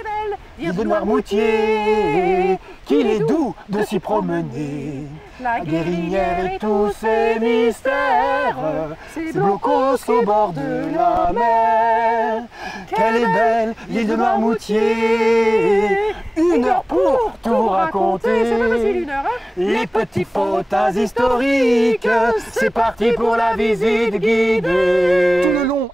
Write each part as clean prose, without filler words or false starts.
est belle, l'île de Noirmoutier, qu'il est doux de s'y promener. La Guérinière et tous ses mystères, c'est Blocos au bord de la mer. Quelle est belle l'île de Noirmoutier, 1 heure pour tout raconter. C'est pas facile, 1 heure, hein? Les petits potins historiques, c'est parti pour la visite guidée. Tout le long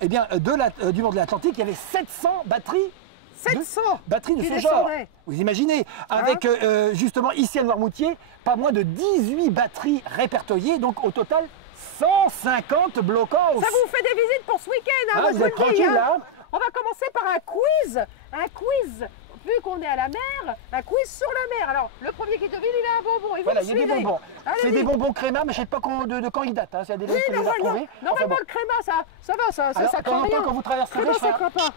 du bord de l'Atlantique, il y avait 700 batteries. 700 batteries de qui ce genre. descendaient. Vous imaginez, avec justement ici à Noirmoutier, pas moins de 18 batteries répertoriées, donc au total 150 blocos. Ça vous fait des visites pour ce week-end, hein, moi, je vous êtes vous le dis, tranquille hein. là. On va commencer par un quiz. Un quiz, vu qu'on est à la mer, un quiz sur la mer. Alors, le premier qui devine, il a un bonbon. Et vous Voilà, le il y a des suivez. bonbons. C'est Allez-y. des bonbons créma, mais je ne sais pas de quand ils datent. Hein. C'est des Oui, qui les a retrouvés. normalement le créma, ça va, Alors, ça craint rien. quand vous traverserez, Créma, ça craint pas.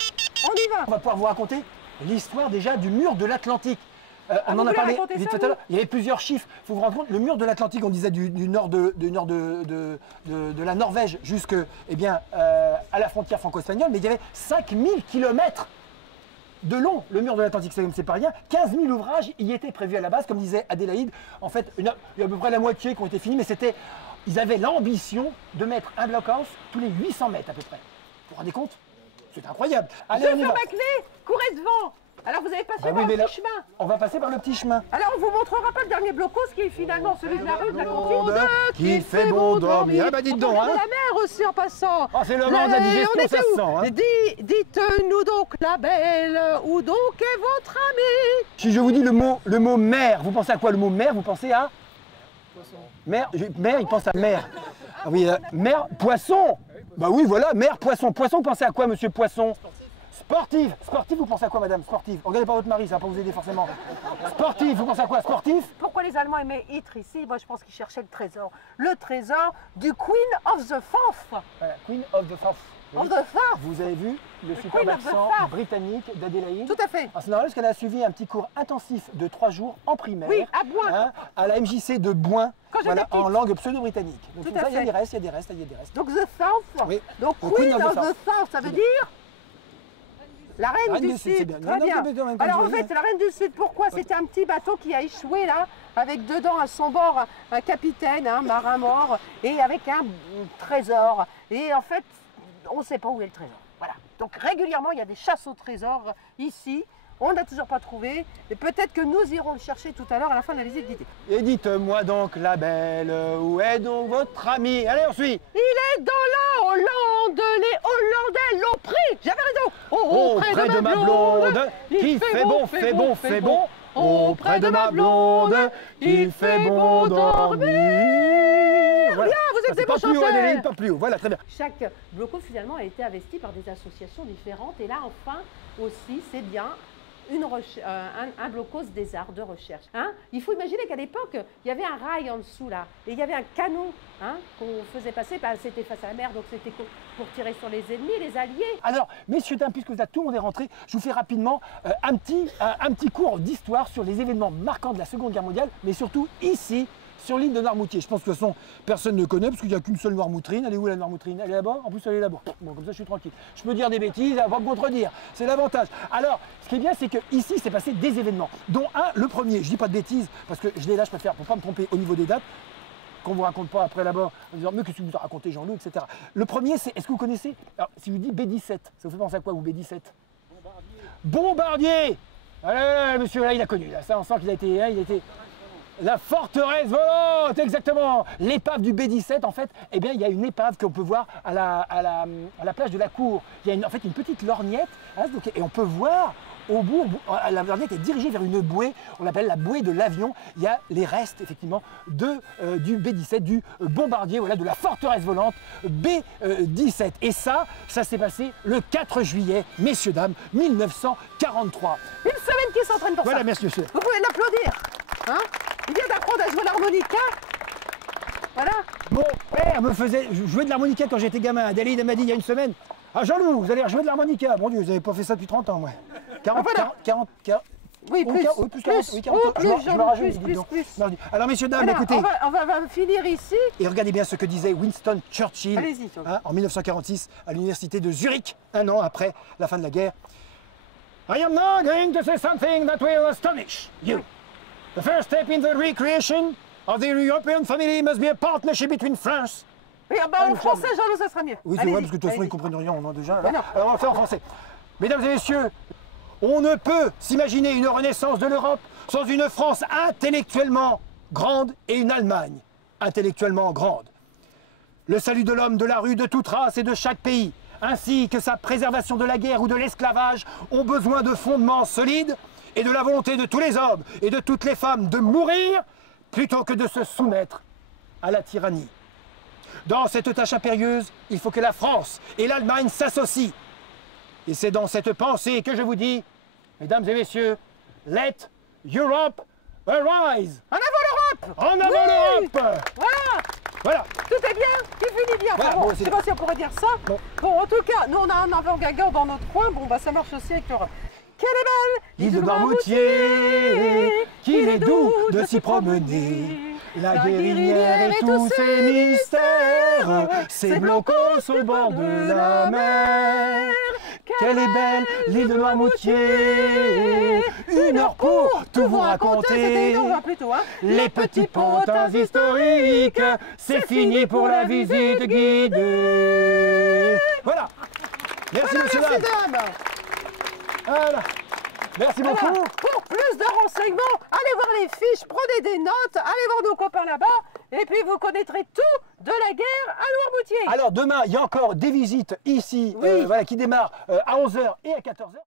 On y va. on va pouvoir vous raconter l'histoire déjà du mur de l'Atlantique. On vous en a voulez parlé raconter vite ça, tout à l'heure. Il y avait plusieurs chiffres. Il faut vous rendre compte, le mur de l'Atlantique, on disait du nord de la Norvège jusqu'à à la frontière franco-espagnole, mais il y avait 5000 km de long, le mur de l'Atlantique, c'est pas rien. 15 000 ouvrages y étaient prévus à la base, comme disait Adélaïde. En fait, il y a à peu près la moitié qui ont été finis, mais ils avaient l'ambition de mettre un blockhouse tous les 800 mètres à peu près. Vous vous rendez compte? C'est incroyable. Allez, Je on y ferme va. ma clé, courez devant. Alors, vous avez passé Ah oui, par mais le là, petit chemin. on va passer par le petit chemin. Alors, on vous montrera pas le dernier blocos qui est finalement celui de la rue de la cantine. Qu'il fait bon dormir. Ah bah dites donc, On hein. de la mer aussi en passant. Oh, c'est le moment de la digestion, on était ça se où? sent, hein. Dites-nous donc la belle, où donc est votre ami? Si je vous dis le mot mer, vous pensez à quoi? Le mot mer, vous pensez à poisson. Mer, il pense à mer. Ah oui, mer, poisson. Bah oui, voilà, mer, poisson. Poisson, vous pensez à quoi, monsieur Poisson? Sportif. Sportif, vous pensez à quoi, madame? Sportif. Regardez pas votre mari, ça va pas vous aider forcément. Sportif, vous pensez à quoi? Sportif? Pourquoi les Allemands aimaient être ici? Moi, je pense qu'ils cherchaient le trésor. Le trésor du Queen of the South. Voilà, Queen of the South. Of the South. Vous avez vu le Queen superbe of the accent South. britannique d'Adélaïde? Tout à fait. C'est normal parce qu'elle a suivi un petit cours intensif de 3 jours en primaire. Oui, à Boin. À la MJC de Boin, Quand j'étais petite. en langue pseudo-britannique. Donc Tout tout à ça, il y a fait. des restes, il y a des restes, il y a des restes. Donc the South. Oui. Donc Le Queen of the South, ça veut dire la reine du Sud. c'est bien. Très Non, bien. non, non, Alors en comme je fait, la reine du Sud, pourquoi? C'était un petit bateau qui a échoué là, avec dedans à son bord un capitaine, un marin mort, et avec un trésor. Et en fait, on ne sait pas où est le trésor. Voilà. Donc régulièrement, il y a des chasses au trésor ici. On n'a toujours pas trouvé. Et peut-être que nous irons le chercher tout à l'heure à la fin de la visite guidée. Et dites-moi donc, la belle, où est donc votre ami? Allez, on suit. Il est dans la Hollande, les Hollandais l'ont pris. J'avais raison. Auprès de ma blonde, il fait bon, fait bon, fait bon. Auprès de ma blonde, il fait bon dormir. Voilà. Bien, vous êtes des Pas bons plus haut, chanteurs. Adélaïde, pas plus haut. Voilà, très bien. Chaque bloco finalement a été investi par des associations différentes. Et là, enfin, aussi, c'est bien un blocos des arts de recherche. Hein? Il faut imaginer qu'à l'époque, il y avait un rail en dessous là, et il y avait un canon qu'on faisait passer, c'était face à la mer, donc c'était pour tirer sur les ennemis, les alliés. Alors, messieurs, dames, puisque tout le monde est rentré, je vous fais rapidement un petit cours d'histoire sur les événements marquants de la Seconde Guerre mondiale, mais surtout ici, sur l'île de Noirmoutier. Je pense que de toute façon, personne ne connaît, parce qu'il n'y a qu'une seule Noirmoutrine. Elle est où la Noirmoutrine? Elle est là-bas? En plus, elle est là-bas. Bon, comme ça, je suis tranquille. Je peux dire des bêtises, elle va me contredire. C'est l'avantage. Alors, ce qui est bien, c'est qu'ici, s'est passé des événements, dont le premier, je dis pas de bêtises, parce que je l'ai là, je préfère, pour ne pas me tromper au niveau des dates, qu'on ne vous raconte pas après là-bas, en disant, mais qu'est-ce que vous avez raconté, Jean-Loup, etc. Le premier, c'est, est-ce que vous connaissez? Alors, si je vous dis B-17, ça vous fait penser à quoi, vous, B-17? Bombardier. Allez, monsieur, là, il a connu. Là, ça, on sent qu'il a été... La forteresse volante, exactement. L'épave du B-17, en fait, eh bien, il y a une épave qu'on peut voir à la plage de la Cour. Il y a en fait une petite lorgnette, et on peut voir au bout, la lorgnette est dirigée vers une bouée, on l'appelle la bouée de l'avion. Il y a les restes, effectivement, du B-17, du bombardier, voilà, de la forteresse volante B-17. Et ça s'est passé le 4 juillet, messieurs, dames, 1943. Une semaine qui s'entraîne pour Voilà, ça. merci, monsieur. Vous pouvez l'applaudir. Hein? Il vient d'apprendre à jouer l'harmonica. Voilà. Mon père me faisait jouer de l'harmonica quand j'étais gamin. Adélaïde m'a dit il y a une semaine, ah Jean-Loup, vous allez rejouer de l'harmonica. Mon Dieu, vous n'avez pas fait ça depuis 30 ans, moi. 40. Oui, plus. Oui, 40. Oui, 40. Oh, plus, je me rajoute, plus. Non, alors, messieurs, dames, Voilà, écoutez. on va finir ici. Et regardez bien ce que disait Winston Churchill Allez-y, en 1946 à l'université de Zurich, un an après la fin de la guerre. I am now going to say something that will astonish you. The first step in the recreation of the European family must be a partnership between France. Oui, bah, en français, Jean-Loup, ça sera mieux. Oui, c'est vrai, parce que de toute façon, ils ne comprennent rien, on a déjà. Là. Alors, on va faire en français. Mesdames et messieurs, on ne peut s'imaginer une renaissance de l'Europe sans une France intellectuellement grande et une Allemagne intellectuellement grande. Le salut de l'homme de la rue de toute race et de chaque pays, ainsi que sa préservation de la guerre ou de l'esclavage, ont besoin de fondements solides et de la volonté de tous les hommes et de toutes les femmes de mourir plutôt que de se soumettre à la tyrannie. Dans cette tâche impérieuse, il faut que la France et l'Allemagne s'associent. Et c'est dans cette pensée que je vous dis, mesdames et messieurs, let Europe arise! En avant l'Europe! En avant l'Europe! Voilà! Voilà. Tout est bien, qui finit bien. Voilà, Bon, bon, je sais pas si on pourrait dire ça. Bon. Bon, en tout cas, nous on a un avant-gaga dans notre coin. Bon, bah ça marche aussi avec l'Europe. Quelle est belle L'île de Noirmoutier, qu'il est doux de s'y promener. La guérinière et tous ses mystères, ses blocos au bord de la mer. Quelle est belle l'île de Noirmoutier, 1 heure pour tout vous raconter. Plutôt, hein. Les petits potins historiques, c'est fini pour la visite guidée. Voilà. Merci, monsieur, Merci, dame. dame. Voilà. Merci Voilà. beaucoup. Pour plus de renseignements, allez voir les fiches, prenez des notes, allez voir nos copains là-bas, et puis vous connaîtrez tout de la guerre à Noirmoutier. Alors demain, il y a encore des visites ici Oui. voilà, qui démarrent à 11 h et à 14 h.